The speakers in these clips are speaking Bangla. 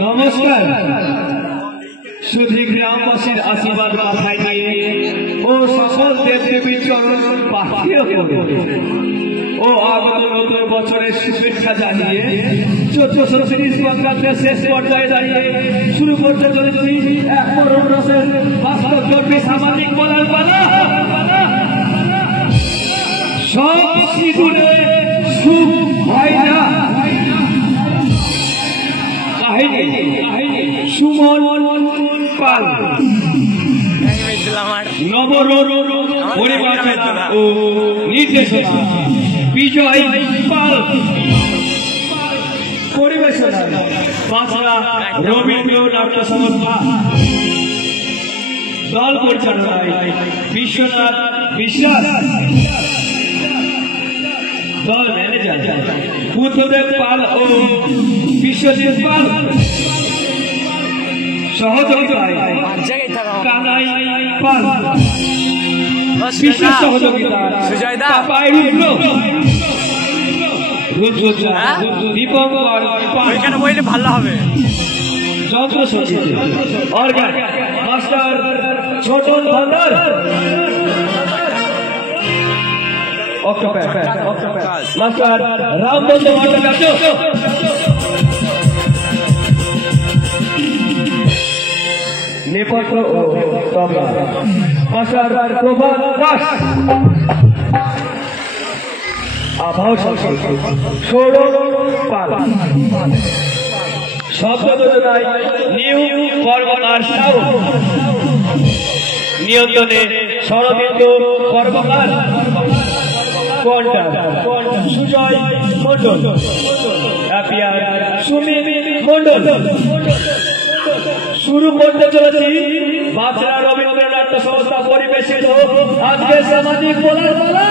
নমস্কার। শুধু গ্রামবাসীর আশীর্বাদ মাথায় নিয়ে ও সকল দেবদেবীর চরণ পাঠিয়ে ও আগত নতুন বছরের শুভেচ্ছা জানিয়ে 1430 বঙ্গাব্দের শেষ পর্যায়ে দাঁড়িয়ে শুরু করতে চলেছি এক পরম রসের বাস্তবধর্মী সামাজিক বলার পালা। সব সিঁদুরে সুখ হয় না সুমন পাল পরিবাচনা ও নির্দেশনা বিজয় পাল, পরিবেশনা বাংলা রবীন্দ্র নাট্য সংস্থা, দল পরিচালনায় বিশ্বনাথ বিশ্বাস, দল ম্যানেজার বুদ্ধদেব পাল ও বিশ্বজিৎ পাল, সহযোগিতায় কানাই পাল, বিশেষ সহযোগিতা দীপঙ্কর পাল, বইলে ভালো হবে যন্ত্র সঙ্গীত অর্গান মাস্টার ছোটন ভান্ডার, মাস্টার রামবন্ধু ভট্টাচার্য, নেপথ্য ও তবলা মাস্টার প্রভাত দাস, আভাস সৌরভ পাল, শব্দ যোজনায় নিউ কর্মকার সাউ, নিয়ন্ত্রণে শরদিন্দু কর্মকার, সুজয় মন্ডল, সুমিত মন্ডল। শুরু করতে চলেছি বাংলা রবীন্দ্র নাট্য সংস্থা পরিবেশিত আজকের সামাজিক বলার পালা।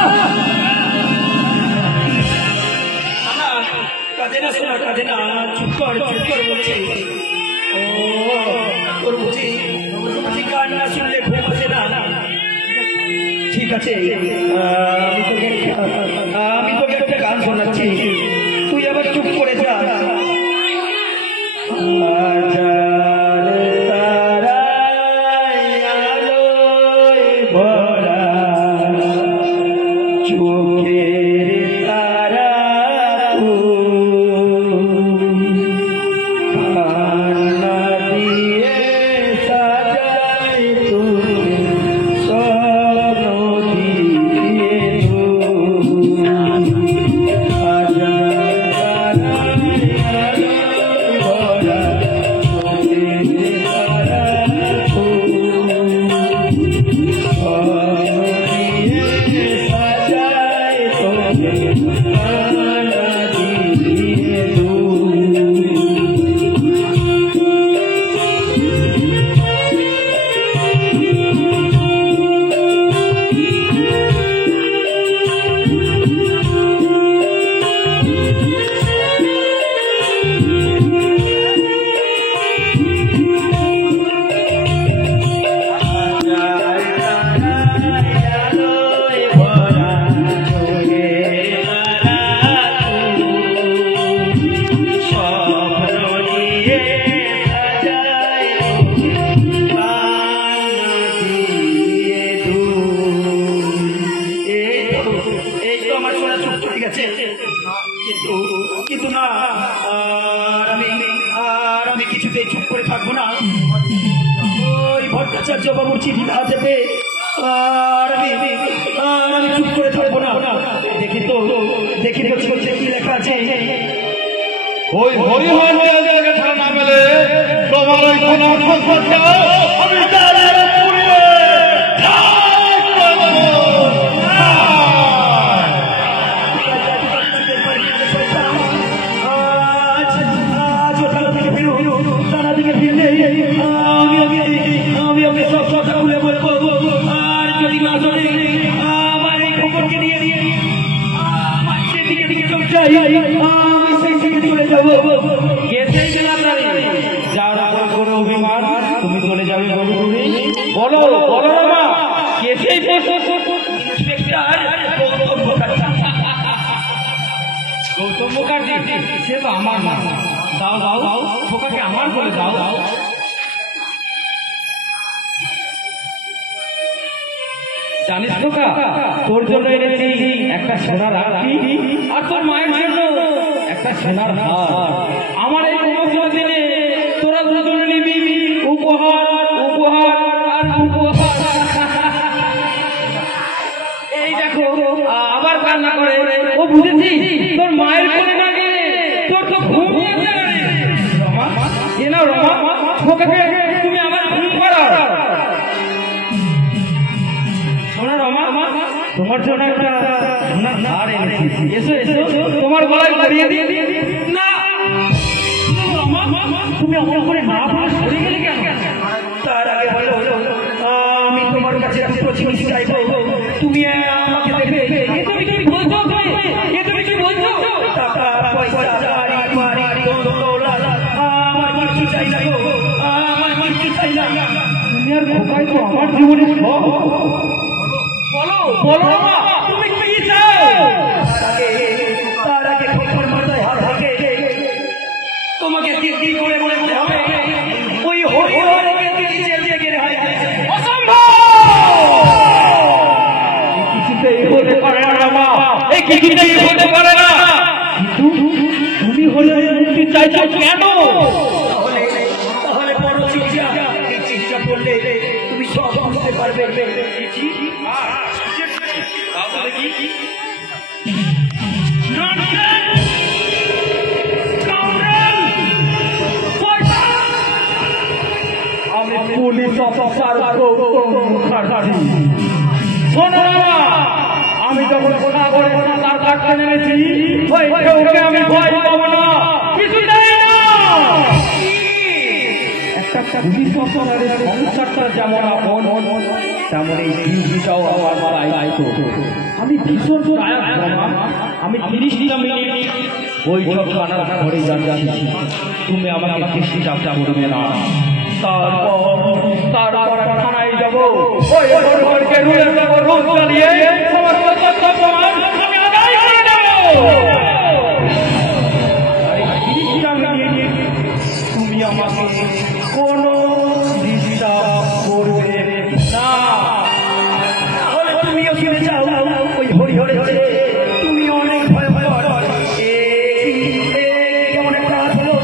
কাজে না শোনা, কাজে না, চুপ কর বলছি। তোর বুঝি গান না শুনলে ঘুম আসে না? ঠিক আছে, আমি তোকে একটা গান শোনাচ্ছি, তুই আবার চুপ করে যা। কিন্তু না, আমি কিছুতেই চুপ করে থাকবো না। ওই ভট্টাচার্য বাবুর চিঠিটা হাতে পেয়ে আর আমি চুপ করে থাকবো না। দেখি তো কি লেখা আছে। ওই হরিহর দেখা না পেলে তোমার ওই সোনার সম্পদটা আমি তাদের পুড়িয়ে আমি সব কথা খুলে বলবো। আর যদি না ধরে আমার এই খবরকে নিয়ে নিয়ে আমার সেদিকে দিকে চাই, আমি সেই দিকে চলে যাবো। কেসেই না তারি যার উপর কোনো অভিমান তুমি চলে যাবে গরুপুরে। বলো বলো না কেসেই গৌতম মুখার্জি সে তো আমার না। দাও দাও দাও খোকাকে আমার বলে দাও দাও। জানিস খোকা তোর জন্য এনেছি একটা সোনার রাখি আর তোর মায়ের জন্য একটা সোনার হার। আমার এই প্রমোশন দিনে তোরা দুজনে নিবি উপহার উপহার আর উপহার। এই দেখো আবার কান্না করে। ও বুঝেছি তোর মায়ের কোলে না গেলে তোর তো ঘুম আসে না রে। রমা এ নাও রমা খোকাকে তুমি আমার ঘুম করাও। শোনো রমা তোমার জন্য একটা সোনার হার এনেছি। এসো এসো তোমার গলায় পরিয়ে দিয়ে না। তুমি অমন করে না সরে গেলে কেন? তার আগে বলো আমি তোমার কাছে দুটো জিনিস চাইবো, তুমি আমাকে দেবে। এ তুমি কি বলছো? এ তুমি কি বলছো? টাকা পয়সা গাড়ি বাড়ি দৌলত আমার কিছু চাই না গো, আমার কিছু চাই না। তুমি আর খোকাই তো আমার জীবনে সব। বলো বলো তুমি কি চাও? তার আগে খোকার মাথায় হাত থাকে। তোমাকে দিদি করে বলতে হবে ওই হরিহরকে দিদি জেলে গেলে হয়। অসম্ভব! কিছুতেই হতে পারে না রমা, এই কিছুতেই হতে পারে না। তুমি হলে মুক্তি চাইছো কেন? তাহলে বড় চিঠিটা পড়লে তুমি সব বুঝতে পারবে। আমি পুলিশ অফিসার গৌতম মুখার্জি। শোনো না, আমি যখন সাগরে সাঁতার কাটতে নেমেছি ওই ঢেউকে আমি ভয় পাবো না, কিছু জানি না। একটা পুলিশ অফিসারের সংসারটা যেমন আপন তেমন এই ডিউটিটাও আমার মাথায় দায়িত্ব। আমি ভীষণ টায়ার্ড বাবা। আমি 30টা মিনিট বৈঠকখানার ঘরে যাচ্ছি, তুমি আমাকে বেশি চাপ করবে না। তারপর থানায় যাবো, ওই হরিহরকে রুলে দেবো, রুল চালিয়ে সমস্ত তথ্য প্রমাণ আমি আদায় করে দেবো। তুমি আমাকে কোনো ডিস্টার্ব করবে না। তুমিও শুনে যাও ওই হরিহরে তুমি অনেক ভয় ভয় কেমন একটা হাত হলো।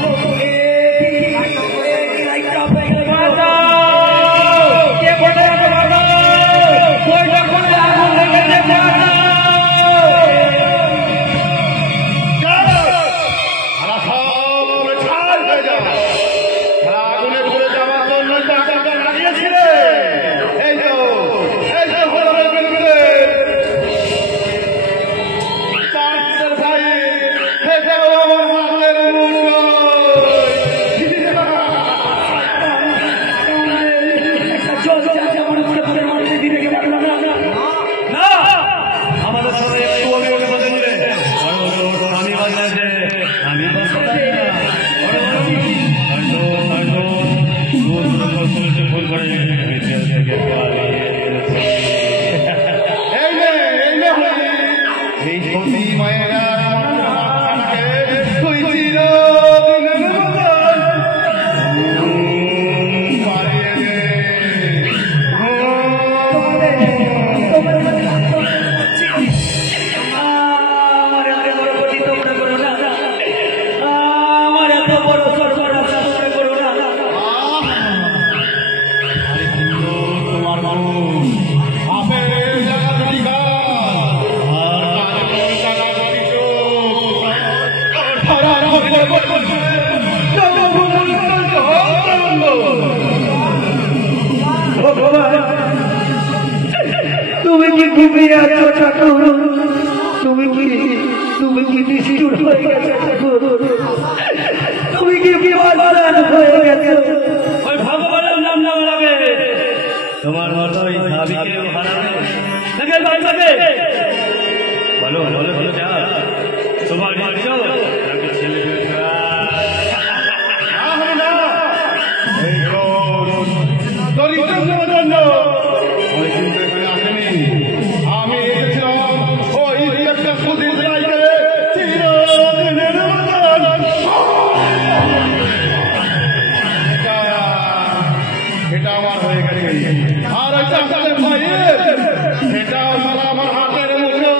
ভগবান তুমি কি ঘুমিয়ে আছো ঠাকুর? তুমি কি নিষ্ঠুর হয়ে গেছো ঠাকুর? তুমি কি বিমাদান হয়ে গেছো? ওই ভগবানের নাম নাম লাগে তোমার মতো ওই ভাবিকে হারাবে নাকি বাচ্চাকে? বলো বলো বলো যা তোমার বাচ্চা নাকি ছেলে আমি এসেছিলাম ওই একটা সুদিন রাইতে এটা আমার হয়ে গেছে আর একটা আপনাদের ভাইয়ের সেটা আমার হাতের মুঠো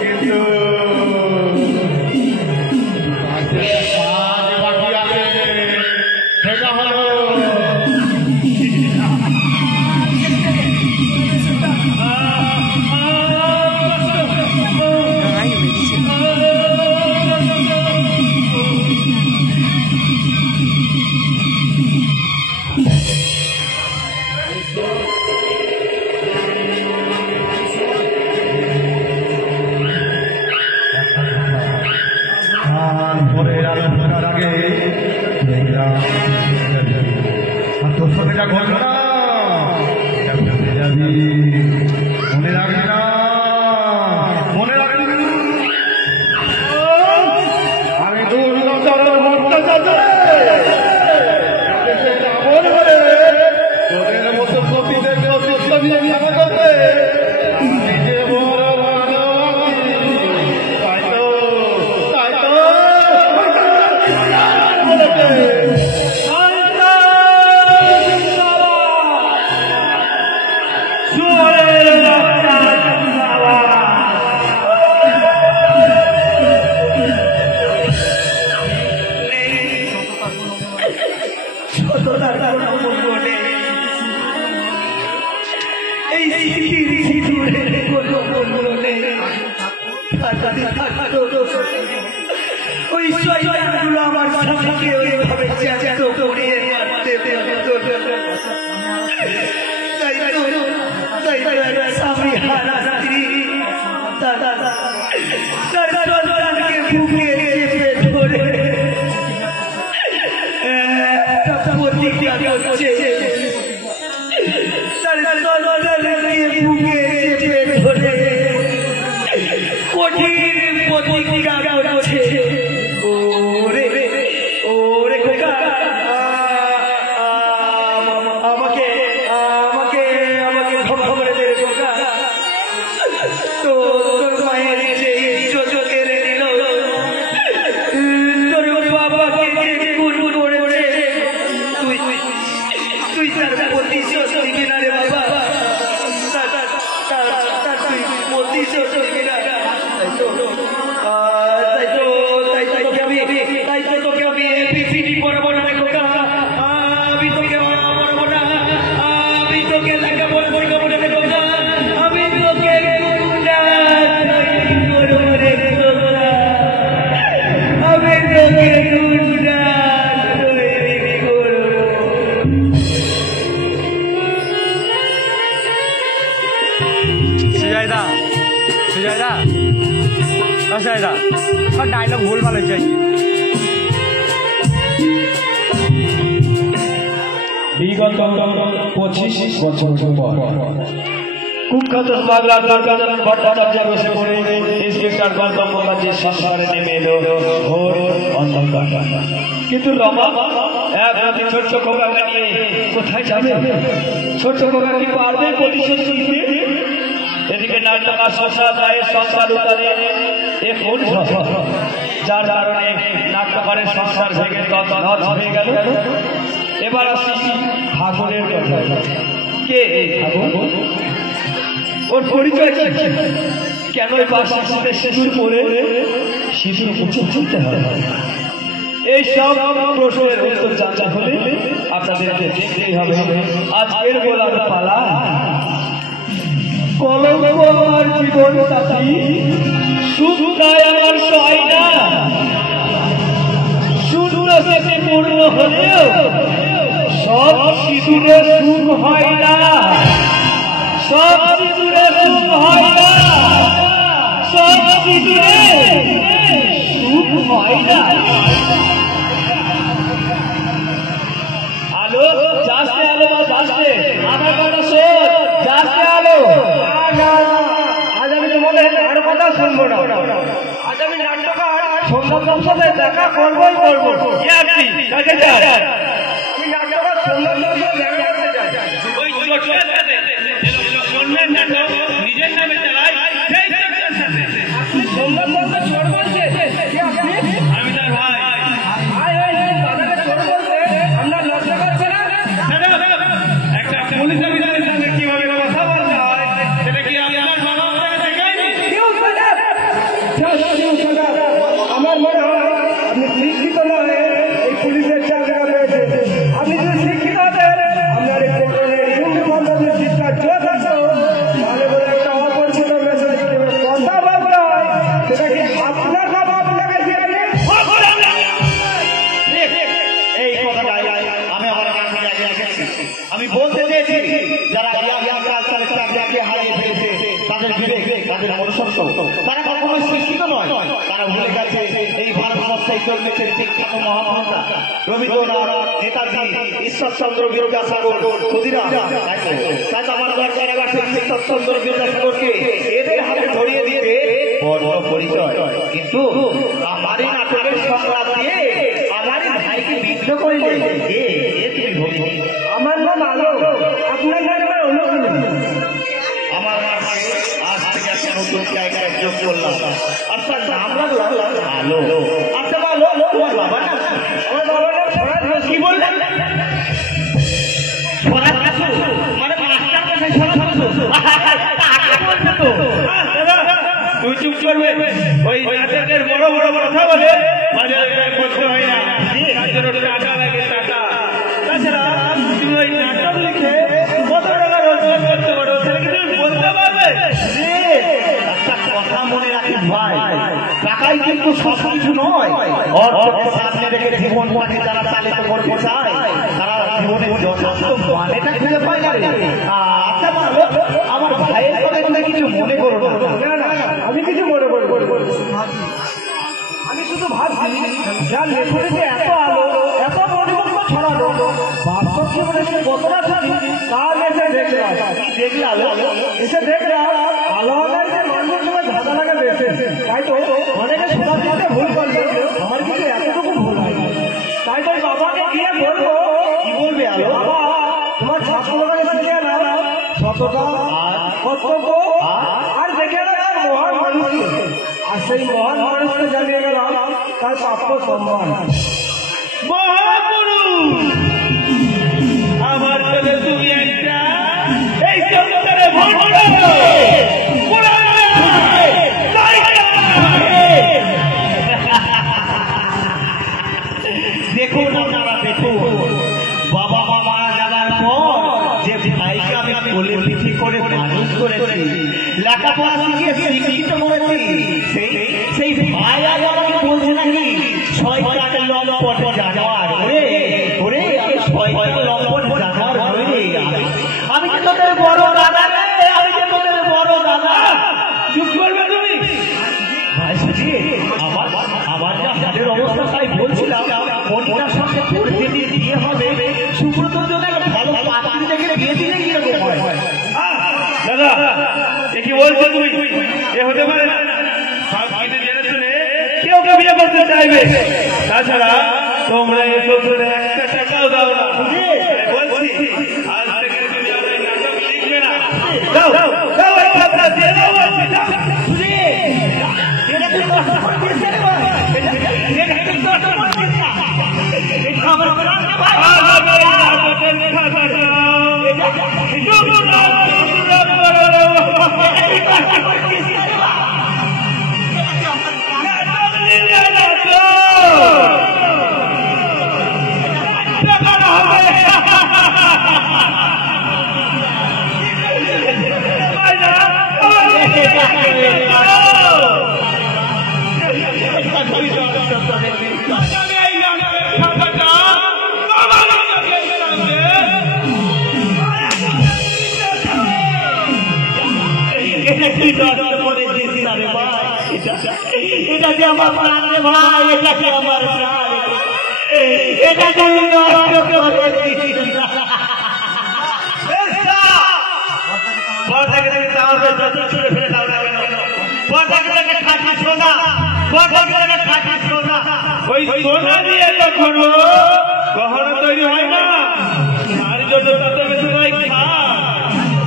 কিন্তু বাকি আছে সেটা হলো ভোরের আলো ফোটার আগে তোর সাথে যা ঘটনা এটা ভুলে যাবি, মনে রাখবি না, মনে রাখবি না। আমি দুর্গাচরণ ভট্টাচার্য তোদের মতো কপিদের কপিত্ব দিয়ে খেলা করতে নিজে বড় ওই শয়তানগুলো আমার স্বামীকে ওইভাবে চ্যাঁচাতো করিয়ে মারতে তাই স্বামী হারা স্ত্রী তার সন্তানকে বুকে চেপে ধরে প্রতিজ্ঞা করছে তার সন্তানকে বুকে চেপে ধরে কঠিন প্রতিজ্ঞা করছে ওরে ওরে খোকা আমাকে আমাকে আমাকে ক্ষমা করে দে খোকা তো তোর মায়ের যে ইজ্জত কেড়ে নিল তোর বাবাকে যে খুন করেছে তুই তার প্রতিশোধ নিবি না রে বাবা তুই প্রতিশোধ নিবি না তাই তো তোকে আমি এবিসিডি পড়াবো না খোকা আমি তোকে পড়াবো না আমি তোকে লেখাপড়া শেখাবো না খোকা আমি তোকে গুন্ডা তৈরি করবো রে খোকা আমি তোকে গুন্ডা তৈরি করবো। সুজয়দা সুজয়দা और डायलॉग भूल भाल हो বিগত 25 বছর পর কুখ্যাত স্মাগলার দুর্গাচরণ ভট্টাচার্য বসে পড়ে ইন্সপেক্টর গৌতম মুখার্জির সংসারে নেমে এলো ঘোর অন্ধকার। কিন্তু রমা এক রাতে ছোট্ট খোকাকে নিয়ে কোথায় যাবে? ছোট্ট খোকা কি পারবে প্রতিশোধ নিতে? এদিকে নাট্যকা সংসার রায়ের সংসার উতারে এক যার কারণে নাট্যকারের সংসার ভেঙে নদ হয়ে গেল। এবার আসি ঠাকুরের কথা। কে ঠাকুর? ওর পরিচয় কেন বাসাতে সিঁদুর পরে সিঁদুর মুছে চলতে হয়? এই সব প্রশ্নের উত্তর জানতে হলে আপনাদেরকে দেখতেই হবে আজকের বলার পালা কলঙ্ক আমার জীবন সাথী সুখায় আমার সহায় না শূন্য থেকে পূর্ণ হলেও সব সিঁদুরে সুখ হয় না, সব সিঁদুরে সুখ হয় না, সব সিঁদুরে সুখ হয় না। আলো যাচ্ছে, আলো বা যাচ্ছে, আমার কথা শোন, যাচ্ছে আলো। আজ আমি তোমাদের কারো কথা শুনবো না। আজ আমি নাট্যকার সন্ধ্যার সাথে দেখা করবোই করবো। আপনি কাকে চান? আমি নাট্যকার সন্ধ্যার সাথে দেখা করতে চাই। ওই চোটটার সাথে অন্যের নাটক নিজের নামে চালাই, সেই চোটটার সাথে। আপনি সন্ধ্যার মধ্যে চোর বলছে কি আপনি? আমি তার ভাই। ভাই হয়ে দাদাকে চোর বলতে আপনার লজ্জা করছে না? একটা পুলিশ অফিসারের সঙ্গে কিভাবে কথা বলতে হয় সেটা কি আপনার বাবা আপনাকে শেখায়নি? আমার মনে হয় আপনি শিক্ষিত নয়, এই পুলিশের চাকরিটা পেয়েছে। আপনি যদি শিক্ষিত হতেন, আপনার এই পটলের ইউনিফর্ম আপনি শিক্ষার জোর থাকতো, তাহলে বলে একটা অপরিচিত মেসেজ কথা বলতে হয়, সেটা কি আপনার বাবা আপনাকে শেখায়নি? এই কথাটাই আমি আমার কাছে আগে এসেছি। আমি বলতে চেয়েছি যারা কালচারের চাকরি হারিয়ে ফেলেছে, তাদের বিবেক, তাদের মনুষ্যত্ব, তারা কখনো শিক্ষিত নয়। তারা ভুলে গেছে এই ভারতবর্ষেই জন্মেছে বিখ্যাত মহামনা রবীন্দ্রনাথ, নেতাজি, ঈশ্বরচন্দ্র বিদ্যাসাগর, ক্ষুদিরাম। তাই তো আমার দরকার এবার সেই ঈশ্বরচন্দ্র বিদ্যাসাগরকে এদের হাতে ধরিয়ে দিয়ে বড় পরিচয়। কিন্তু আমারই নাটকের সংলাপ দিয়ে আমারই ভাইকে বিঘ্ন করলে তুমি ভগিনী। আমার নাম আলো, আপনার নাম আমার অনুকূল। আমার নামে আজ থেকে একটা নতুন জায়গায় যোগ করলাম, আপনার নাম রাখলাম আলো। আচ্ছা বলো তোমার বাবার নাম? আমার বাবার নাম ফরাদ হোসেন। কি বললেন? ফরাদ হোসেন? মানে মাস্টার মশাই ফরাদ হোসেন? তাকে বলছে তো। তুই চুপ করবে? ওই নাটকের বড় বড় কথা বলে বাজারে করতে হয় না, তার জন্য টাকা লাগে, টাকা। তাছাড়া তুমি ওই নাটক লিখে কত টাকা রোজগার করতে পারো সেটা কি তুমি বলতে পারবে? একটা কথা মনে রাখিস ভাই, টাকাই কিন্তু সব কিছু নয়। অর্থকে সামনে রেখে জীবনটাকে যারা চালিত করতে চায়, তারা জীবনের যথার্থ মানেটা খুঁজে পায় না রে। আচ্ছা বলো, আমার ভাইয়ের কথা তুমি কিছু মনে করো না। আমি কিছু মনে করবো, আমি শুধু ভাবছি যার লেখনীতে এত আলো, এত মনোমুগ্ধ ছড়ালো, বাস্তব জীবনে সে কতটা স্বাধীন তার এসে দেখলাম। দেখলে আলো এসে দেখলাম আলো আদায় মানুষের সময় ধাঁধা লাগা বেঁচে। তাই তো অনেকে সোনার দিতে ভুল করলে আমার কিন্তু এতটুকু ভুল হয়। তাই তো বাবাকে গিয়ে বলবো। কি বলবে আলো? বাবা, তোমার ছাত্রকে শিখে না সততা, কর্তব্য আর দেখে না মহান মানুষকে। আর সেই মহান মানুষকে জানিয়ে গেলাম তার প্রাপ্য সম্মান। মহাপুরুষ, আমার চলে তুমি একটা এই সংসারে দেখুন আপনারা, দেখুন বাবা মা মারা যাওয়ার পর যে ভাইকে আমি কোলে পিঠে করে মানুষ করেছি, লেখাপড়া শিখিয়ে শিক্ষিত করেছি, সেই ভাই আজ আমাকে বলছে নাকি শয়তানের লম্পট জানোয়ার। ওরে ওরে, আমি শয়তানের লম্পট জানোয়ার হই রে। আমি যে তোদের বড় দাদা রে, আমি যে তোদের বড় দাদা। চুপ করবে তুমি? ভাই সাজি, আমার যা হাতের অবস্থা তাই বলছিলাম মনিটার সঙ্গে তোর বেটি বিয়ে হবে, সুব্রতর জন্য ভালো পাত্রী দেখে বিয়ে দিলে কিরকম হয়? দাদা, এ কি বলছো তুমি? এ হতে পারে না। সব কিছু জেনে শুনে কেউ কেউ বিয়ে করতে চাইবে। তাছাড়া তোমরা এসব শুনে একটা টাকাও দাও না। বলছি আজ থেকে যদি আমরা এই নাটক লিখবে না, দাও দাও দাও, এই কথা দিয়ে দাও বলছি, দাও। এটা যে আমার প্রাণ রে ভাই, এটা যে আমার প্রাণ, এটা তুমি নষ্ট করে দিয়েছিস। বড়টাকে তুমি তাহলে যত ছুড়ে ফেলে দাও না কেন? বড়টাকে তাকে খাঁটি সোনা, বড়টাকে তাকে খাঁটি সোনা। ওই সোনা দিয়ে কখনো গহনা তৈরি হয় না, তার জন্য তত বেশি ভাই খা,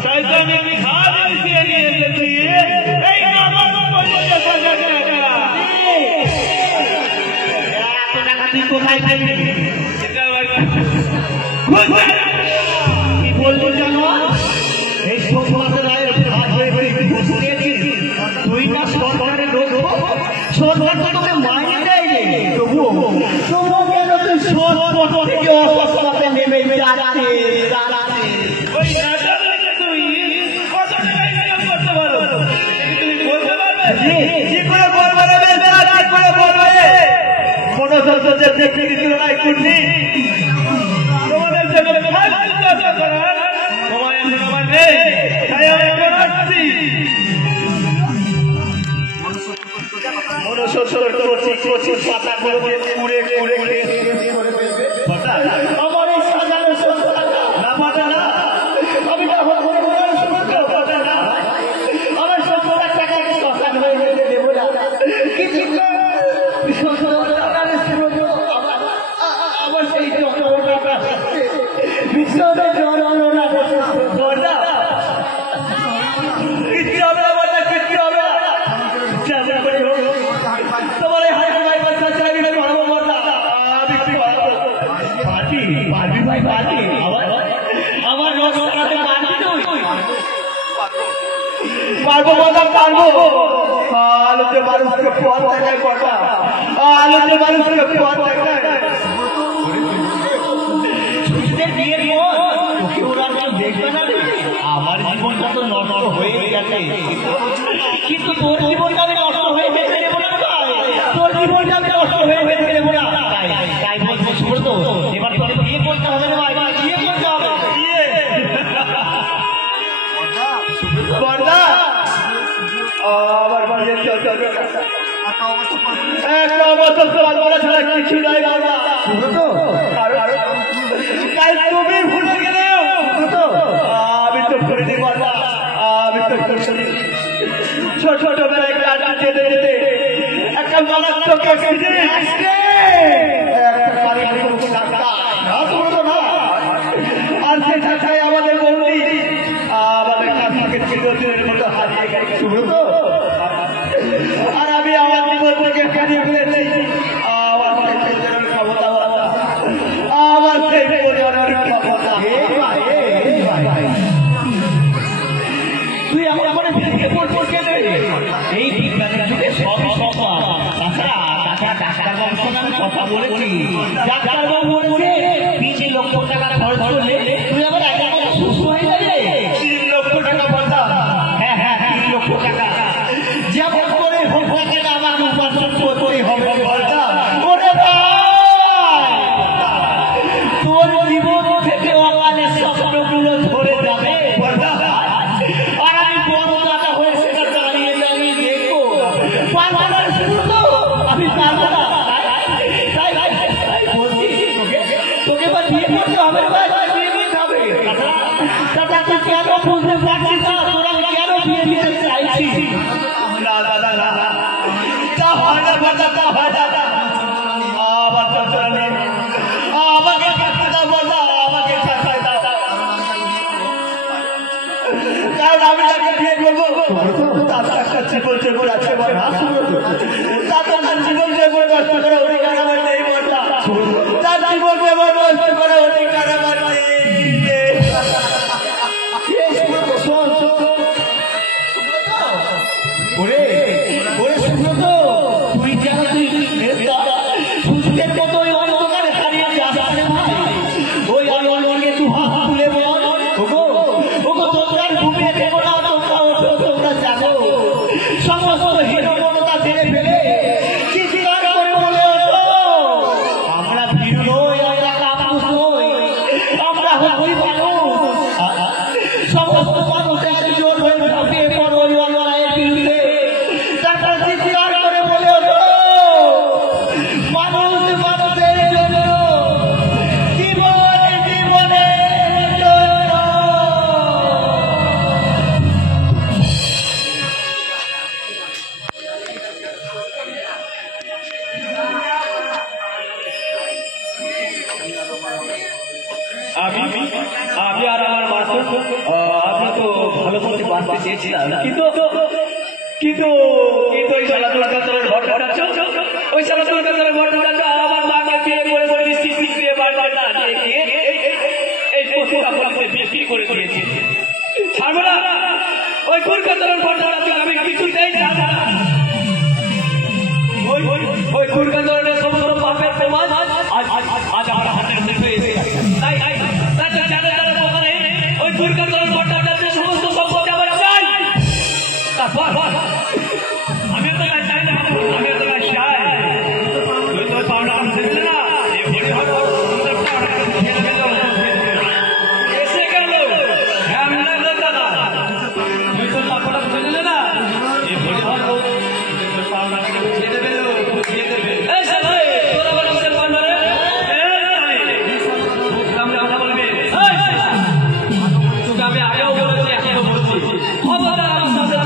তাই তো আমি খা দিয়ে নিয়ে এসেছি এই আমার 50,000 টাকা। এত টাকা তুই কোথায় পাবি? কি বলবো জানো, এই সোমবারের রায়ের ভাগ হয়ে বসেছিস, তুই না সরকারের লোক, সরকার তো তোকে মাইনে দেয়নি, তবুও কেন তুই সোদ থেকে অসস্তাতে নেমে যাচ্ছে? ওই রাজাকে তুই কত টাকা ইনকাম করতে পারো তুমি বলতে পারবে? কি করে বলবে রে বেচারা, কি করে বলবে? মনোসংযোগের দেখতে তুলনায় করছি তোমাদের জন্য খাস জিজ্ঞাসা করার সময় এখন আমার নেই, তাই আমি এখন আসছি। মনোসংযোগ করছি পাতা করে কুড়ে আমার এই সাজানো না পাতা না, আমি না আমার 70,000 টাকা শ্মশান হয়ে গেছে, দেবো না কিন্তু আমার সেই জনগণটা বিশ্বতে জনগণরা কিচ্ছু হবে না, বলটা কিচ্ছু হবে না। তোমার এই হাতে ভাই বাচ্চা চাইবি না, পারবো বলটা পারবি ভাই, পারবি আমার রস করাতে পারবি নই, পারবো বলটা পারবো। আলোতে মানুষকে পথ দেখায় বলটা, আলোতে মানুষকে পথ দেখায়। বিয়ের পর তোকে ওরা দেখবে না, আমার জীবনটা তো নষ্ট হয়ে গেছে, কিন্তু তোর জীবনটা আমি নষ্ট হয়ে যেতে দেবো না ভাই, তোর জীবনটা আমি নষ্ট হয়ে যেতে দেবো না। তাই বলছি সুব্রত, এবার তোকে বিয়ে করতে হবে না ভাই, বিয়ে করতে হবে। বর্দা আবার বাড়িয়ে একটা বছর তোমার বলা ছাড়া কিছু নাই বাবা। তাই তুমি ভুলে গেলেও আমি তো করে দিই বর্দা, আমি তো করি। ছোটবেলায় কাটা যেতে যেতে একটা মারাত্মক আর সে ঢাকায় আমাদের বৌদি আমাদের কাছ থেকে চিরদিনের মতো হারিয়ে গেছে সুব্রত। আর আমি আমার জীবন থেকে হারিয়ে ফেলেছি আমার সেই ক্ষমতা, আমার সেই পরিবারের ক্ষমতা। তুই আমার এই বিজ্ঞানের যুগে সবই সম্ভব। তাছাড়া ডাক্তারবাবুর সঙ্গে আমি কথা বলেছি, ডাক্তারবাবু বলছে 20 লক্ষ টাকা খরচ করলে তুই আবার একেবারে সুস্থ হয়ে যাবে। 3 লক্ষ টাকা বলতা? হ্যাঁ 3 লক্ষ টাকা। যেমন করে হোক টাকা আমার উপার্জন করতে হবে বলতা। ওরে ভাই, তোর জীবন থেকে অকালে স্বপ্নগুলো ধরে যাবে বলতা। আর আমি বড় দাদা হয়ে সেটা দাঁড়িয়ে দাঁড়িয়ে দেখবো, পারবো না শুনতো, আমি পারবো না। তাই বলছি তোকে বা বিয়ে করতে হবে, বিয়ে দিতে হবে। দাদা তুই কেন বুঝতে পারছিস না, তোরা কেন বিয়ে দিতে চাইছিস? না দাদা না, তা হয় না দাদা, তা হয় না। আবার তোরা নেই, আমাকে কাছে দাও দাদা, আমাকে কাছে দাও, কারণ আমি তাকে বিয়ে করবো। তার একটা জীবন জীবন আছে, তার জীবন জীবন নষ্ট করে অধিকার আমার নেই বলটা, তার জীবন জীবন নষ্ট করে অধিকার আমার নেই। তুই যেন তুই সুস্থের মতো ওই অন্ধকারে হারিয়ে যাস ভাই। ওই অন্ধকারে তুই হাত তুলে বল, ওগো তোমরা ডুবে দেবো না, তোমরা জানো সমস্ত হীনমনতা ছেড়ে ফেলে চিৎকার করে বলে আমরা ভীর নই, আমরা কাপুরুষ নই, আমরা হই মানুষ। সমস্ত মানুষ একজোট হয়ে ঝাঁপিয়ে পড়ো ওই অন্যায়ের বিরুদ্ধে। তারপর চিৎকার কিন্তু কিন্তু কিন্তু ওই শালা কলকাতার ভট্টাচার্য ওই শালা কলকাতার ভট্টাচার্য আমার মাকে বিয়ে করে পরিস্থিতি দিয়ে বাড়িতে না দিয়ে এই পশুটা বলতে বিক্রি করে দিয়েছে। ছাড়বো না ওই কলকাতার ভট্টাচার্য আমি কিছুতেই ছাড়ব না। ওই কলকাতার সমস্ত পাপের প্রমাণ আজ আমার হাতের মুঠে এসে গেছে। তাই ওই কলকাতার ভট্টাচার্য সমস্ত সম্পত্তি আমার চাই। তারপর আমি তো চাই না, আমি তো চাই তুই তো পাওনা বুঝলি না এসে গেল তুই তো পাওনা বুঝলি না এই ভরি ভালো পাওনাটাকে বুঝিয়ে দেবে আমি আগেও বলেছি এখনো বলছি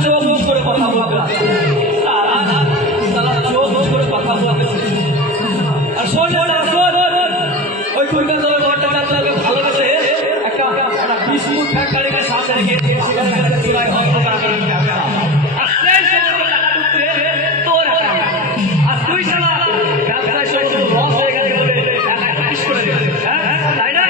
চোখ করে কথা বলবে চোখ করে কথা বলতেছে। আর শোন ওই কলকাতার ভট্টাচার্যকে ভালোবেসে একটা বিস্কুট ফ্যাক্টরিকে সামনে রেখে চুলাই হয় তোর আর তুই শালা ব্যবসায় সব লস হয়ে গেছে বলে করে দেবে তাই না?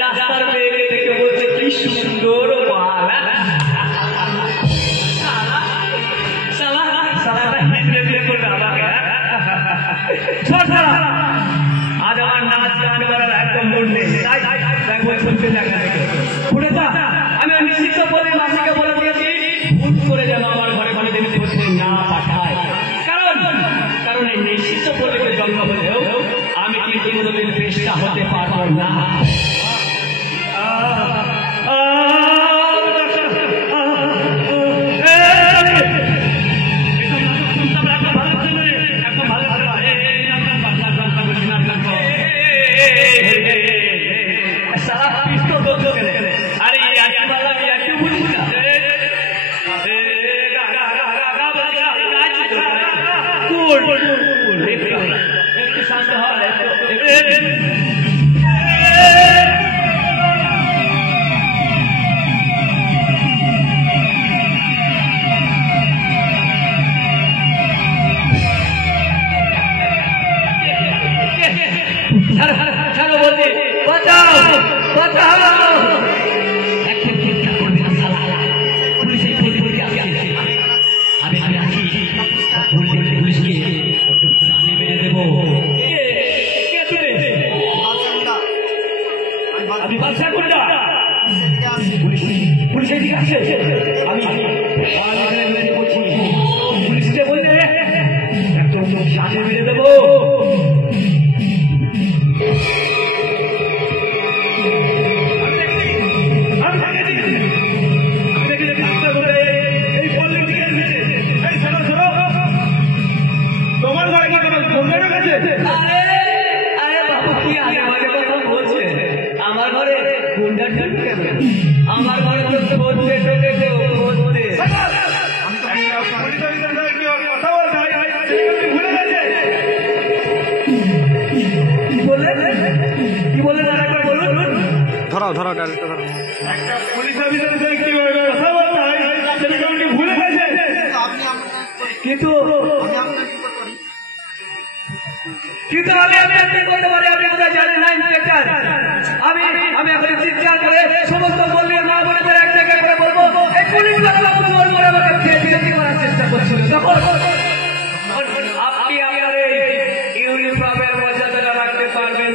রাস্তার মেয়েকে দেখে বলছে কি সুন্দর আজ আমার নাচ গান করার একদম মুড নেই। আমি নিশ্চিত বলে মাসিকে বলে দিয়েছি ভুল করে যেন আমার ঘরে ঘরে দেবী বসে না পাঠায়। কারণ এই নিশ্চিত বলে জন্ম হলেও আমি কিন্তু কোনোদিন চেষ্টা হতে পারবো না। শান্ত হয় ছাড়ো বলছি বাঁচাও বাঁচাও পুলিশকে মেরে দেবো। আমি বাচ্চা করতে পুলিশের দিকে আছে আমি পুলিশকে বললে একদম জানে মেরে দেবো। তোমার ঘরে কি কোনো গুন্ডা গেছে? আরে বাবু কি আগে আমাকে কথা বলছে? আমার ঘরে গুন্ডা ঢুকে আমার ঘরে তো বলতে বলতে কথা বলতে ভুলে গেছে কি বলে তারা একবার বলুন। ধরো ডাইরেক্ট ধরো। একটা পুলিশ অফিসার কি কথা বলতে হয় সেটাকে আপনি ভুলে গেছে। কিন্তু আমি আপনি করতে পারি আপনি কোথায় জানেন না ইন্সপেক্টর? আমি এখন চিৎকার করে সমস্ত বললে মা বোনেদের এক জায়গায় করে বলবো এই পুলিশ জোর করে আমাকে ফেসি করার চেষ্টা করছিল। তখন আপনি আপনার ইউনিফর্মের মর্যাদাটা রাখতে পারবেন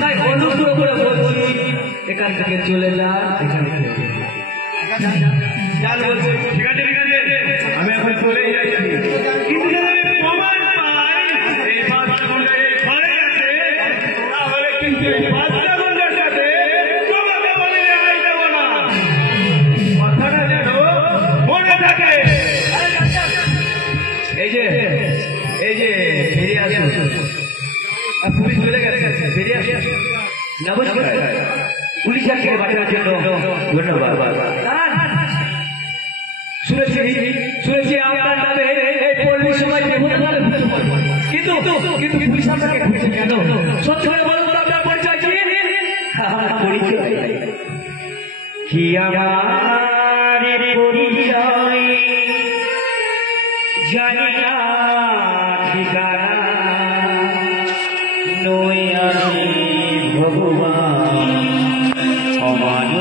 তাই অনুগ্রহ করে বলছি এখান থেকে চলে যান। এখান থেকে যান বলছি ঠিক আছে আমি এখন চলে যাচ্ছি কিন্তু প্রমাণ পাই এই বাচ্চা গুন্ডা ঘরে আছে তাহলে কিন্তু বাচ্চা গুন্ডার সাথে তোমাকে বলে আমি দেবো না। কথাটা যেন মনে থাকে। এই যে ফিরে আসুন পুলিশ চলে গেছে, বেরিয়ে আসে। নমস্কার, পুলিশের থেকে বাঁচানোর জন্য ধন্যবাদ। শুনেছি আপনার নামে এই পল্লীর সবাই কিন্তু পুলিশ আপনাকে খুঁজছে কেন? সত্যি করে বলুন তো আপনার পরিচয় কি? আমার পরিচয় কি? আমার পরিচয় জানি না ঠিকানা, নই আমি ভগবান অমানুষ